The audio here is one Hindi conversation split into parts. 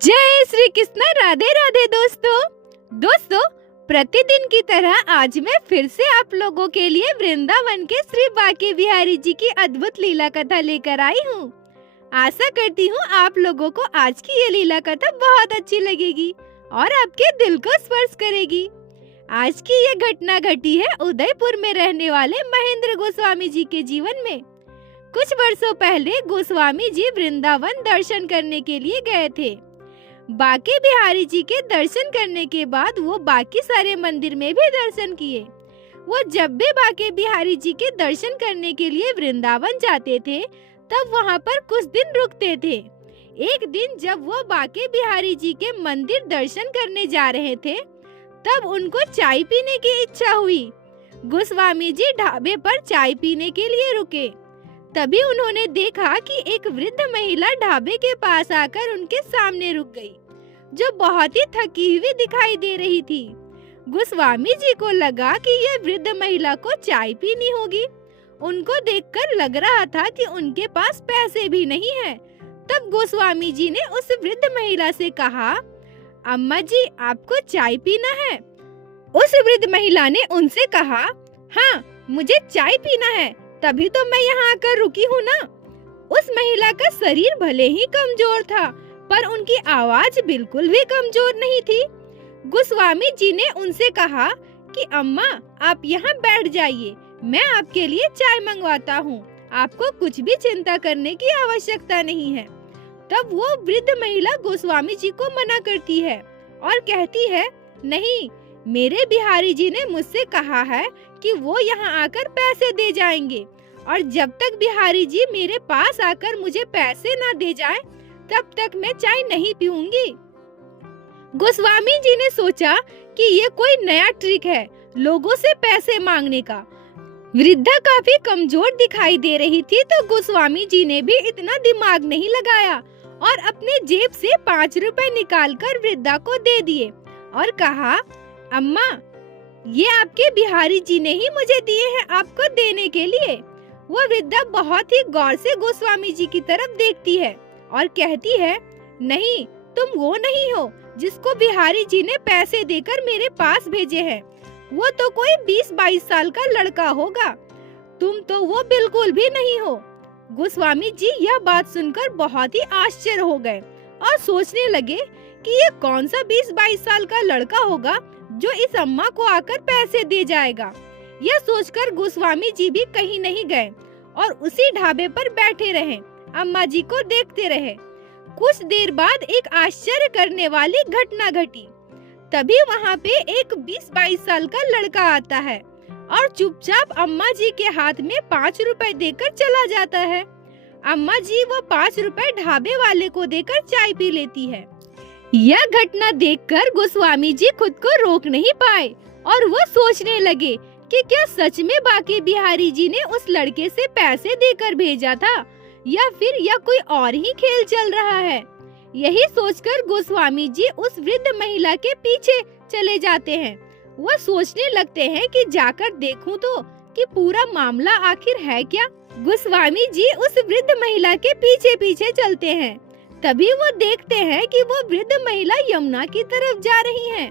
जय श्री कृष्ण। राधे राधे दोस्तों, प्रतिदिन की तरह आज मैं फिर से आप लोगों के लिए वृंदावन के श्री बांके बिहारी जी की अद्भुत लीला कथा लेकर आई हूँ। आशा करती हूँ आप लोगों को आज की ये लीला कथा बहुत अच्छी लगेगी और आपके दिल को स्पर्श करेगी। आज की ये घटना घटी है उदयपुर में रहने वाले महेंद्र गोस्वामी जी के जीवन में। कुछ वर्षों पहले गोस्वामी जी वृंदावन दर्शन करने के लिए गए थे। बांके बिहारी जी के दर्शन करने के बाद वो बाकी सारे मंदिर में भी दर्शन किए। वो जब भी बांके बिहारी जी के दर्शन करने के लिए वृंदावन जाते थे तब वहाँ पर कुछ दिन रुकते थे। एक दिन जब वो बांके बिहारी जी के मंदिर दर्शन करने जा रहे थे तब उनको चाय पीने की इच्छा हुई। गोस्वामी जी ढाबे पर चाय पीने के लिए रुके। तभी उन्होंने देखा कि एक वृद्ध महिला ढाबे के पास आकर उनके सामने रुक गई, जो बहुत ही थकी हुई दिखाई दे रही थी। गोस्वामी जी को लगा कि यह वृद्ध महिला को चाय पीनी होगी। उनको देखकर लग रहा था कि उनके पास पैसे भी नहीं हैं। तब गोस्वामी जी ने उस वृद्ध महिला से कहा, अम्मा जी आपको चाय पीना है? उस वृद्ध महिला ने उनसे कहा, हाँ मुझे चाय पीना है, तभी तो मैं यहाँ आकर रुकी हूँ ना। उस महिला का शरीर भले ही कमजोर था पर उनकी आवाज बिल्कुल भी कमजोर नहीं थी। गोस्वामी जी ने उनसे कहा कि अम्मा आप यहाँ बैठ जाइए, मैं आपके लिए चाय मंगवाता हूँ, आपको कुछ भी चिंता करने की आवश्यकता नहीं है। तब वो वृद्ध महिला गोस्वामी जी को मना करती है और कहती है, नहीं, मेरे बिहारी जी ने मुझसे कहा है कि वो यहाँ आकर पैसे दे जाएंगे और जब तक बिहारी जी मेरे पास आकर मुझे पैसे ना दे जाए तब तक मैं चाय नहीं पीऊंगी। गोस्वामी जी ने सोचा कि ये कोई नया ट्रिक है लोगों से पैसे मांगने का। वृद्धा काफी कमजोर दिखाई दे रही थी तो गोस्वामी जी ने भी इतना दिमाग नहीं लगाया और अपने जेब से 5 रुपए निकालकर वृद्धा को दे दिए और कहा, अम्मा ये आपके बिहारी जी ने ही मुझे दिए हैं आपको देने के लिए। वो वृद्धा बहुत ही गौर से गोस्वामी जी की तरफ देखती है और कहती है, नहीं तुम वो नहीं हो जिसको बिहारी जी ने पैसे देकर मेरे पास भेजे हैं। वो तो कोई 20-22 साल का लड़का होगा, तुम तो वो बिल्कुल भी नहीं हो। गोस्वामी जी यह बात सुनकर बहुत ही आश्चर्य हो गए और सोचने लगे कि ये कौन सा 20-22 साल का लड़का होगा जो इस अम्मा को आकर पैसे दे जाएगा। यह सोचकर गोस्वामी जी भी कहीं नहीं गए और उसी ढाबे पर बैठे रहे, अम्मा जी को देखते रहे। कुछ देर बाद एक आश्चर्य करने वाली घटना घटी। तभी वहाँ पे एक 20-22 साल का लड़का आता है और चुपचाप अम्मा जी के हाथ में 5 रुपए देकर चला जाता है। अम्मा जी वो 5 रुपए ढाबे वाले को देकर चाय पी लेती है। यह घटना देखकर गोस्वामी जी खुद को रोक नहीं पाए और वो सोचने लगे कि क्या सच में बांके बिहारी जी ने उस लड़के से पैसे देकर भेजा था या फिर यह कोई और ही खेल चल रहा है। यही सोचकर गोस्वामी जी उस वृद्ध महिला के पीछे चले जाते हैं। वो सोचने लगते हैं कि जाकर देखूं तो कि पूरा मामला आखिर है क्या। गोस्वामी जी उस वृद्ध महिला के पीछे पीछे चलते हैं। तभी वो देखते हैं कि वो वृद्ध महिला यमुना की तरफ जा रही है।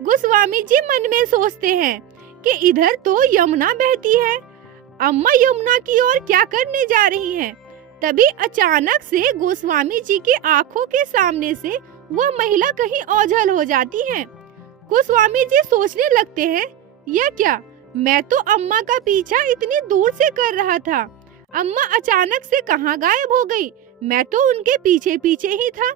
गोस्वामी जी मन में सोचते हैं कि इधर तो यमुना बहती है, अम्मा यमुना की ओर क्या करने जा रही हैं। तभी अचानक से गोस्वामी जी की आंखों के सामने से वो महिला कहीं ओझल हो जाती है। गोस्वामी जी सोचने लगते हैं, यह क्या, मैं तो अम्मा का पीछा इतनी दूर से कर रहा था, अम्मा अचानक से कहाँ गायब हो गई, मैं तो उनके पीछे पीछे ही था।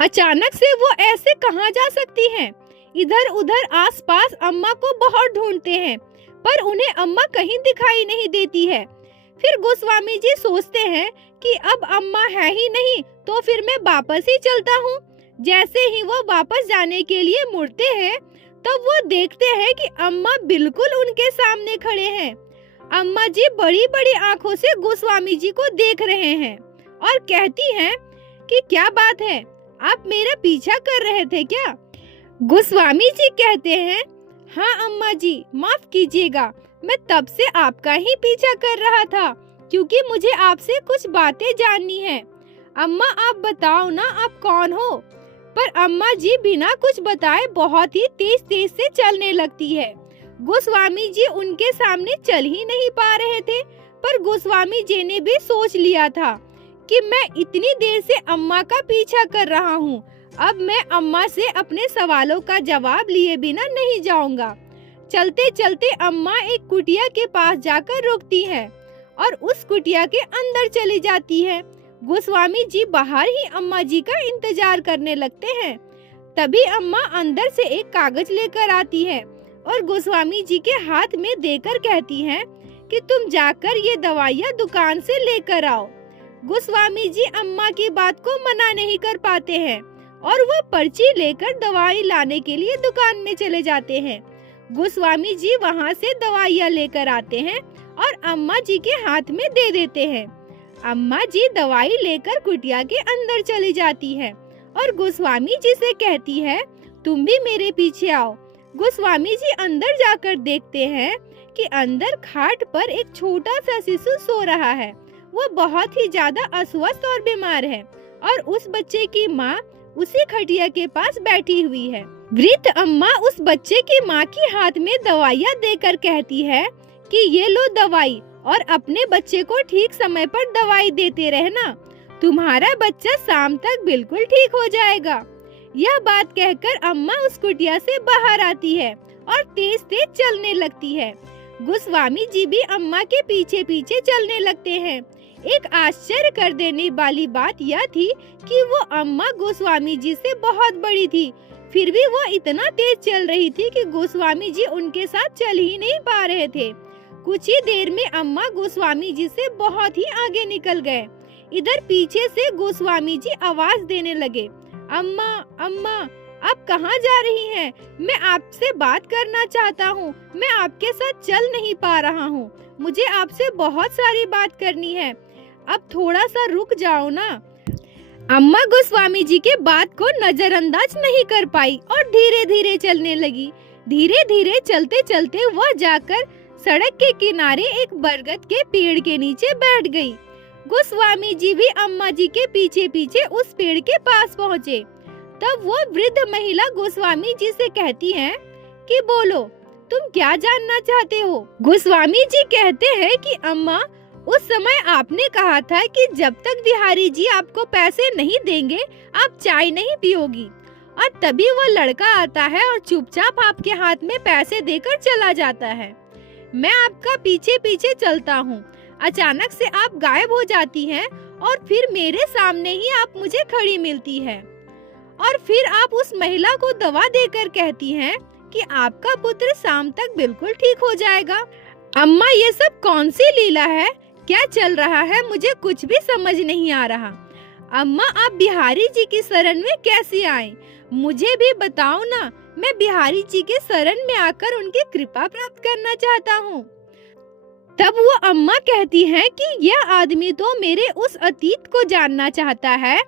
अचानक से वो ऐसे कहाँ जा सकती हैं? इधर उधर आसपास अम्मा को बहुत ढूंढते हैं पर उन्हें अम्मा कहीं दिखाई नहीं देती है। फिर गोस्वामी जी सोचते हैं कि अब अम्मा है ही नहीं तो फिर मैं वापस ही चलता हूँ। जैसे ही वो वापस जाने के लिए मुड़ते हैं तब वो देखते हैं कि अम्मा बिल्कुल उनके सामने खड़े हैं। अम्मा जी बड़ी बड़ी आंखों से गोस्वामी जी को देख रहे हैं और कहती हैं कि क्या बात है, आप मेरा पीछा कर रहे थे क्या? गोस्वामी जी कहते हैं, हाँ अम्मा जी माफ कीजिएगा, मैं तब से आपका ही पीछा कर रहा था क्योंकि मुझे आपसे कुछ बातें जाननी है। अम्मा आप बताओ ना आप कौन हो। पर अम्मा जी बिना कुछ बताए बहुत ही तेज तेज से चलने लगती है। गोस्वामी जी उनके सामने चल ही नहीं पा रहे थे, पर गोस्वामी जी ने भी सोच लिया था कि मैं इतनी देर से अम्मा का पीछा कर रहा हूँ, अब मैं अम्मा से अपने सवालों का जवाब लिए बिना नहीं जाऊंगा। चलते चलते अम्मा एक कुटिया के पास जाकर रुकती है और उस कुटिया के अंदर चली जाती है। गोस्वामी जी बाहर ही अम्मा जी का इंतजार करने लगते हैं। तभी अम्मा अंदर से एक कागज लेकर आती है और गोस्वामी जी के हाथ में देकर कहती हैं कि तुम जाकर ये दवाइयाँ दुकान से लेकर आओ। गोस्वामी जी अम्मा की बात को मना नहीं कर पाते हैं और वो पर्ची लेकर दवाई लाने के लिए दुकान में चले जाते हैं। गोस्वामी जी वहाँ से दवाइयाँ लेकर आते हैं और अम्मा जी के हाथ में दे देते हैं। अम्मा जी दवाई लेकर कुटिया के अंदर चली जाती है और गोस्वामी जी से कहती है तुम भी मेरे पीछे आओ। गोस्वामी जी अंदर जाकर देखते हैं कि अंदर खाट पर एक छोटा सा शिशु सो रहा है। वो बहुत ही ज्यादा अस्वस्थ और बीमार है और उस बच्चे की माँ उसी खटिया के पास बैठी हुई है। वृद्ध अम्मा उस बच्चे की माँ की हाथ में दवाइयाँ देकर कहती है कि ये लो दवाई और अपने बच्चे को ठीक समय पर दवाई देते रहना, तुम्हारा बच्चा शाम तक बिल्कुल ठीक हो जाएगा। यह बात कहकर अम्मा उस कुटिया से बाहर आती है और तेज तेज चलने लगती है। गोस्वामी जी भी अम्मा के पीछे पीछे चलने लगते हैं। एक आश्चर्य कर देने वाली बात यह थी कि वो अम्मा गोस्वामी जी से बहुत बड़ी थी, फिर भी वो इतना तेज चल रही थी कि गोस्वामी जी उनके साथ चल ही नहीं पा रहे थे। कुछ ही देर में अम्मा गोस्वामी जी से बहुत ही आगे निकल गए। इधर पीछे से गोस्वामी जी आवाज देने लगे, अम्मा अम्मा आप कहाँ जा रही हैं? मैं आपसे बात करना चाहता हूँ, मैं आपके साथ चल नहीं पा रहा हूँ, मुझे आपसे बहुत सारी बात करनी है, अब थोड़ा सा रुक जाओ ना। अम्मा गोस्वामी जी के बात को नजरअंदाज नहीं कर पाई और धीरे धीरे चलने लगी। धीरे धीरे चलते चलते वह जाकर सड़क के किनारे एक बरगद के पेड़ के नीचे बैठ गई। गोस्वामी जी भी अम्मा जी के पीछे पीछे उस पेड़ के पास पहुँचे। तब वो वृद्ध महिला गोस्वामी जी से कहती है कि बोलो तुम क्या जानना चाहते हो? गोस्वामी जी कहते हैं कि अम्मा उस समय आपने कहा था कि जब तक बिहारी जी आपको पैसे नहीं देंगे आप चाय नहीं पियोगी, और तभी वो लड़का आता है और चुपचाप आपके हाथ में पैसे देकर चला जाता है। मैं आपका पीछे पीछे चलता हूँ, अचानक से आप गायब हो जाती हैं और फिर मेरे सामने ही आप मुझे खड़ी मिलती है और फिर आप उस महिला को दवा देकर कहती हैं कि आपका पुत्र शाम तक बिल्कुल ठीक हो जाएगा। अम्मा ये सब कौन सी लीला है, क्या चल रहा है, मुझे कुछ भी समझ नहीं आ रहा। अम्मा आप बिहारी जी की शरण में कैसे आए, मुझे भी बताओ ना, मैं बिहारी जी के शरण में आकर उनकी कृपा प्राप्त करना चाहता हूँ। तब वो अम्मा कहती हैं कि यह आदमी तो मेरे उस अतीत को जानना चाहता है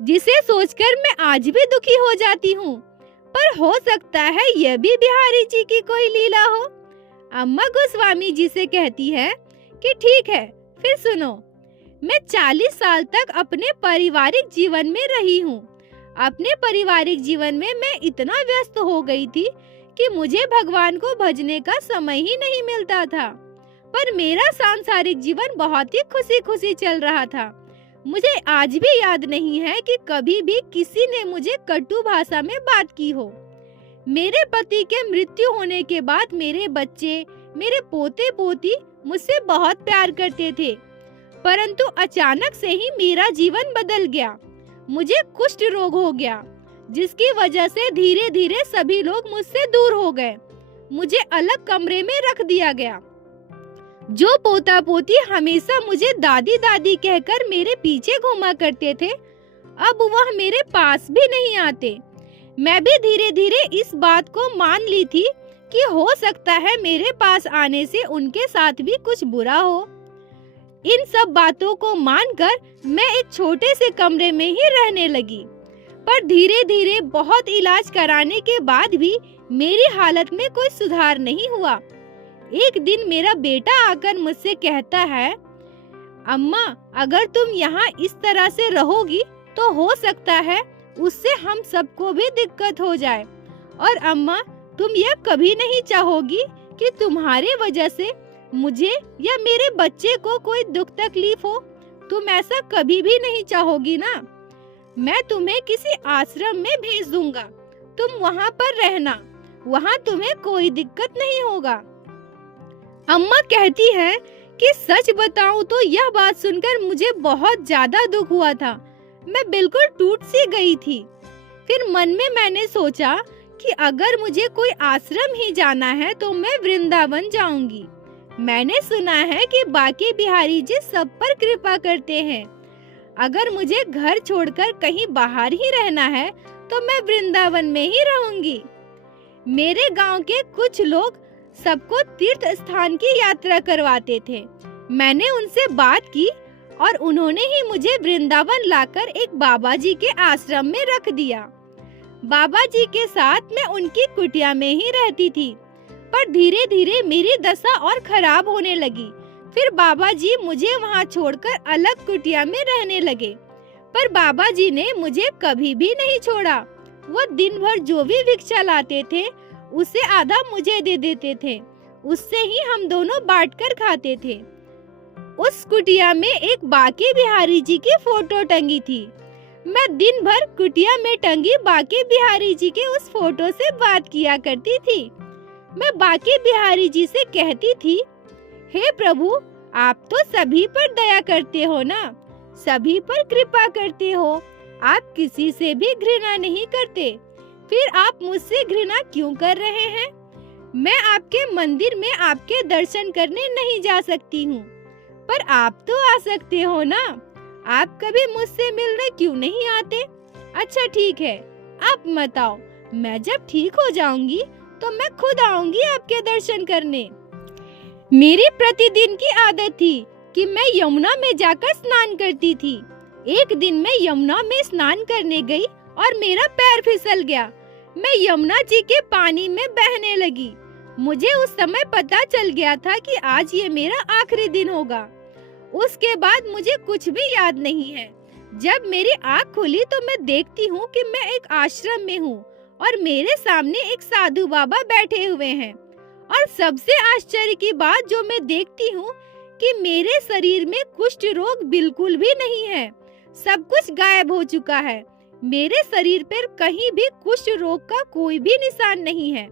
जिसे सोचकर मैं आज भी दुखी हो जाती हूँ, पर हो सकता है यह भी बिहारी जी की कोई लीला हो। अम्मा गोस्वामी जी से कहती है कि ठीक है, फिर सुनो, मैं 40 साल तक अपने पारिवारिक जीवन में रही हूँ। अपने पारिवारिक जीवन में मैं इतना व्यस्त हो गई थी कि मुझे भगवान को भजने का समय ही नहीं मिलता था, पर मेरा सांसारिक जीवन बहुत ही खुशी खुशी चल रहा था। मुझे आज भी याद नहीं है कि कभी भी किसी ने मुझे कटु भाषा में बात की हो। मेरे पति के मृत्यु होने के बाद मेरे बच्चे, मेरे पोते पोती मुझसे बहुत प्यार करते थे, परंतु अचानक से ही मेरा जीवन बदल गया। मुझे कुष्ठ रोग हो गया, जिसकी वजह से धीरे धीरे सभी लोग मुझसे दूर हो गए। मुझे अलग कमरे में रख दिया गया। जो पोता पोती हमेशा मुझे दादी दादी कहकर मेरे पीछे घूमा करते थे, अब वह मेरे पास भी नहीं आते। मैं भी धीरे धीरे इस बात को मान ली थी कि हो सकता है मेरे पास आने से उनके साथ भी कुछ बुरा हो। इन सब बातों को मानकर मैं एक छोटे से कमरे में ही रहने लगी, पर धीरे धीरे बहुत इलाज कराने के बाद भी मेरी हालत में कोई सुधार नहीं हुआ। एक दिन मेरा बेटा आकर मुझसे कहता है, अम्मा, अगर तुम यहाँ इस तरह से रहोगी तो हो सकता है उससे हम सबको भी दिक्कत हो जाए। और अम्मा, तुम यह कभी नहीं चाहोगी कि तुम्हारे वजह से मुझे या मेरे बच्चे को कोई दुख तकलीफ हो। तुम ऐसा कभी भी नहीं चाहोगी ना? मैं तुम्हें किसी आश्रम में भेज दूंगा, तुम वहाँ पर रहना, वहाँ तुम्हें कोई दिक्कत नहीं होगा। अम्मा कहती है कि सच बताऊं तो यह बात सुनकर मुझे बहुत ज्यादा दुख हुआ था। मैं बिल्कुल टूट सी गई थी। फिर मन में मैंने सोचा कि अगर मुझे कोई आश्रम ही जाना है तो मैं वृंदावन जाऊंगी। मैंने सुना है कि बांके बिहारी जी सब पर कृपा करते हैं। अगर मुझे घर छोड़कर कहीं बाहर ही रहना है तो मैं वृंदावन में ही रहूंगी। मेरे गांव के कुछ लोग सबको तीर्थ स्थान की यात्रा करवाते थे। मैंने उनसे बात की और उन्होंने ही मुझे वृंदावन लाकर एक बाबा जी के आश्रम में रख दिया। बाबा जी के साथ मैं उनकी कुटिया में ही रहती थी, पर धीरे धीरे मेरी दशा और खराब होने लगी। फिर बाबा जी मुझे वहाँ छोड़कर अलग कुटिया में रहने लगे, पर बाबा जी ने मुझे कभी भी नहीं छोड़ा। वो दिन भर जो भी भिक्षा लाते थे उसे आधा मुझे दे देते थे, उससे ही हम दोनों बांटकर खाते थे। उस कुटिया में एक बांके बिहारी जी की फोटो टंगी थी। मैं दिन भर कुटिया में टंगी बांके बिहारी जी के उस फोटो से बात किया करती थी। मैं बांके बिहारी जी से कहती थी, हे प्रभु, आप तो सभी पर दया करते हो ना, सभी पर कृपा करते हो, आप किसी से भी घृणा नहीं करते, फिर आप मुझसे घृणा क्यों कर रहे हैं? मैं आपके मंदिर में आपके दर्शन करने नहीं जा सकती हूँ, पर आप तो आ सकते हो ना, आप कभी मुझसे मिलने क्यों नहीं आते? अच्छा ठीक है, आप मत आओ, मैं जब ठीक हो जाऊंगी तो मैं खुद आऊंगी आपके दर्शन करने। मेरी प्रतिदिन की आदत थी कि मैं यमुना में जाकर स्नान करती थी। एक दिन मैं यमुना में स्नान करने गई और मेरा पैर फिसल गया। मैं यमुना जी के पानी में बहने लगी। मुझे उस समय पता चल गया था कि आज ये मेरा आखिरी दिन होगा। उसके बाद मुझे कुछ भी याद नहीं है। जब मेरी आँख खुली तो मैं देखती हूँ कि मैं एक आश्रम में हूँ और मेरे सामने एक साधु बाबा बैठे हुए हैं। और सबसे आश्चर्य की बात जो मैं देखती हूँ कि मेरे शरीर में कुष्ठ रोग बिल्कुल भी नहीं है, सब कुछ गायब हो चुका है। मेरे शरीर पर कहीं भी कुष्ठ रोग का कोई भी निशान नहीं है।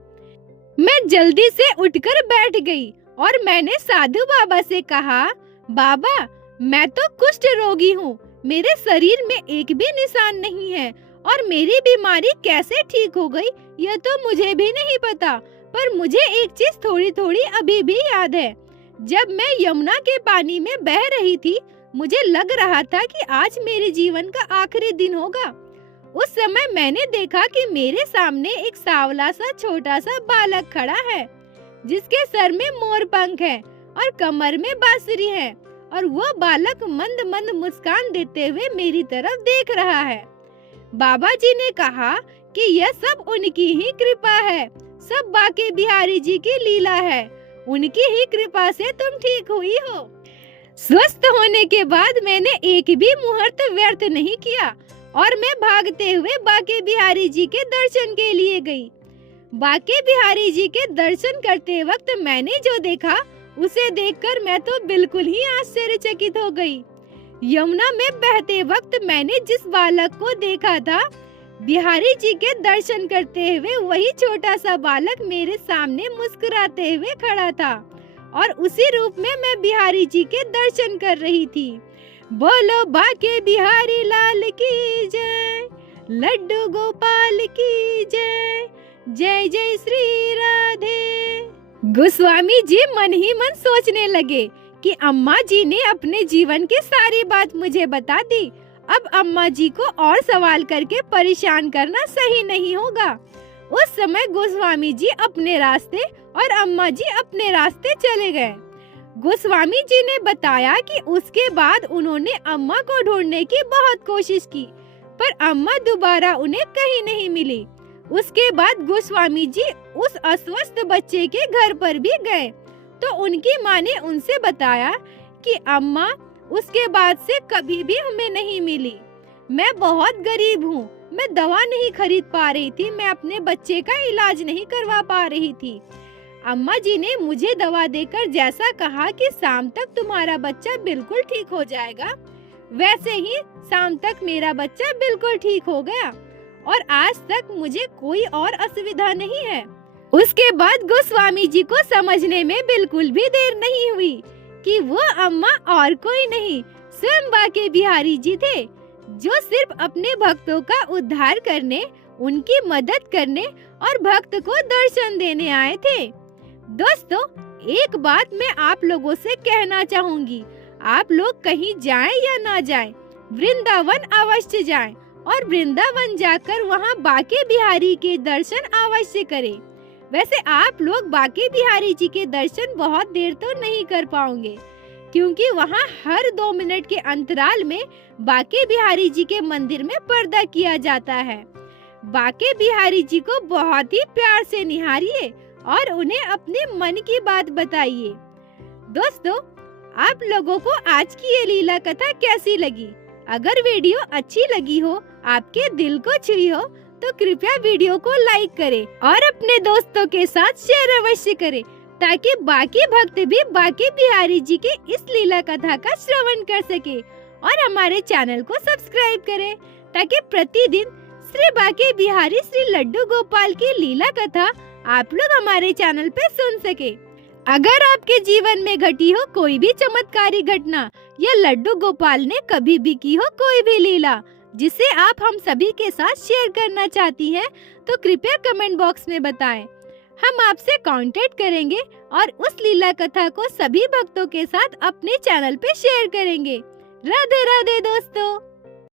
मैं जल्दी से उठकर बैठ गई और मैंने साधु बाबा से कहा, बाबा, मैं तो कुष्ठ रोगी हूँ, मेरे शरीर में एक भी निशान नहीं है और मेरी बीमारी कैसे ठीक हो गई यह तो मुझे भी नहीं पता, पर मुझे एक चीज थोड़ी थोड़ी अभी भी याद है। जब मैं यमुना के पानी में बह रही थी, मुझे लग रहा था कि आज मेरे जीवन का आखिरी दिन होगा। उस समय मैंने देखा कि मेरे सामने एक सांवला सा छोटा सा बालक खड़ा है, जिसके सर में मोर पंख है और कमर में बांसुरी है, और वो बालक मंद मंद मुस्कान देते हुए मेरी तरफ देख रहा है। बाबा जी ने कहा कि यह सब उनकी ही कृपा है, सब बांके बिहारी जी की लीला है, उनकी ही कृपा से तुम ठीक हुई हो। स्वस्थ होने के बाद मैंने एक भी मुहूर्त व्यर्थ नहीं किया और मैं भागते हुए बांके बिहारी जी के दर्शन के लिए गई। बांके बिहारी जी के दर्शन करते वक्त मैंने जो देखा उसे देखकर मैं तो बिल्कुल ही आश्चर्यचकित हो गई। यमुना में बहते वक्त मैंने जिस बालक को देखा था, बिहारी जी के दर्शन करते हुए वही छोटा सा बालक मेरे सामने मुस्कुराते हुए खड़ा था और उसी रूप में मैं बिहारी जी के दर्शन कर रही थी। बोलो बांके बिहारी लाल की जय, लड्डू गोपाल की जय, जय जय श्री राधे। गोस्वामी जी मन ही मन सोचने लगे कि अम्मा जी ने अपने जीवन की सारी बात मुझे बता दी, अब अम्मा जी को और सवाल करके परेशान करना सही नहीं होगा। उस समय गोस्वामी जी अपने रास्ते और अम्मा जी अपने रास्ते चले गए। गोस्वामी जी ने बताया कि उसके बाद उन्होंने अम्मा को ढूंढने की बहुत कोशिश की, पर अम्मा दोबारा उन्हें कहीं नहीं मिली। उसके बाद गोस्वामी जी उस अस्वस्थ बच्चे के घर पर भी गए, तो उनकी माँ ने उनसे बताया कि अम्मा, उसके बाद से कभी भी हमें नहीं मिली। मैं बहुत गरीब हूँ, मैं दवा नहीं खरीद पा रही थी, मैं अपने बच्चे का इलाज नहीं करवा पा रही थी। अम्मा जी ने मुझे दवा देकर जैसा कहा कि शाम तक तुम्हारा बच्चा बिल्कुल ठीक हो जाएगा, वैसे ही शाम तक मेरा बच्चा बिल्कुल ठीक हो गया और आज तक मुझे कोई और असुविधा नहीं है। उसके बाद गोस्वामी जी को समझने में बिल्कुल भी देर नहीं हुई कि वो अम्मा और कोई नहीं स्वयं बाके बिहारी जी थे, जो सिर्फ अपने भक्तों का उद्धार करने, उनकी मदद करने और भक्त को दर्शन देने आए थे। दोस्तों, एक बात मैं आप लोगों से कहना चाहूंगी, आप लोग कहीं जाएं या ना जाएं, वृंदावन अवश्य जाएं और वृंदावन जाकर वहां बाके बिहारी के दर्शन अवश्य करें। वैसे आप लोग बाके बिहारी जी के दर्शन बहुत देर तो नहीं कर पाओगे, क्योंकि वहां हर 2 मिनट के अंतराल में बाके बिहारी जी के मंदिर में पर्दा किया जाता है। बाके बिहारी जी को बहुत ही प्यार से निहारिए और उन्हें अपने मन की बात बताइए। दोस्तों, आप लोगों को आज की ये लीला कथा कैसी लगी? अगर वीडियो अच्छी लगी हो, आपके दिल को छुई हो, तो कृपया वीडियो को लाइक करें और अपने दोस्तों के साथ शेयर अवश्य करें, ताकि बाकी भक्त भी बाके बिहारी जी के इस लीला कथा का श्रवण कर सके और हमारे चैनल को सब्सक्राइब करें, ताकि प्रतिदिन श्री बाके बिहारी श्री लड्डू गोपाल की लीला कथा आप लोग हमारे चैनल पे सुन सके। अगर आपके जीवन में घटी हो कोई भी चमत्कारी घटना या लड्डू गोपाल ने कभी भी की हो कोई भी लीला जिसे आप हम सभी के साथ शेयर करना चाहती हैं, तो कृपया कमेंट बॉक्स में बताएं। हम आपसे कांटेक्ट करेंगे और उस लीला कथा को सभी भक्तों के साथ अपने चैनल पे शेयर करेंगे। राधे राधे दोस्तों।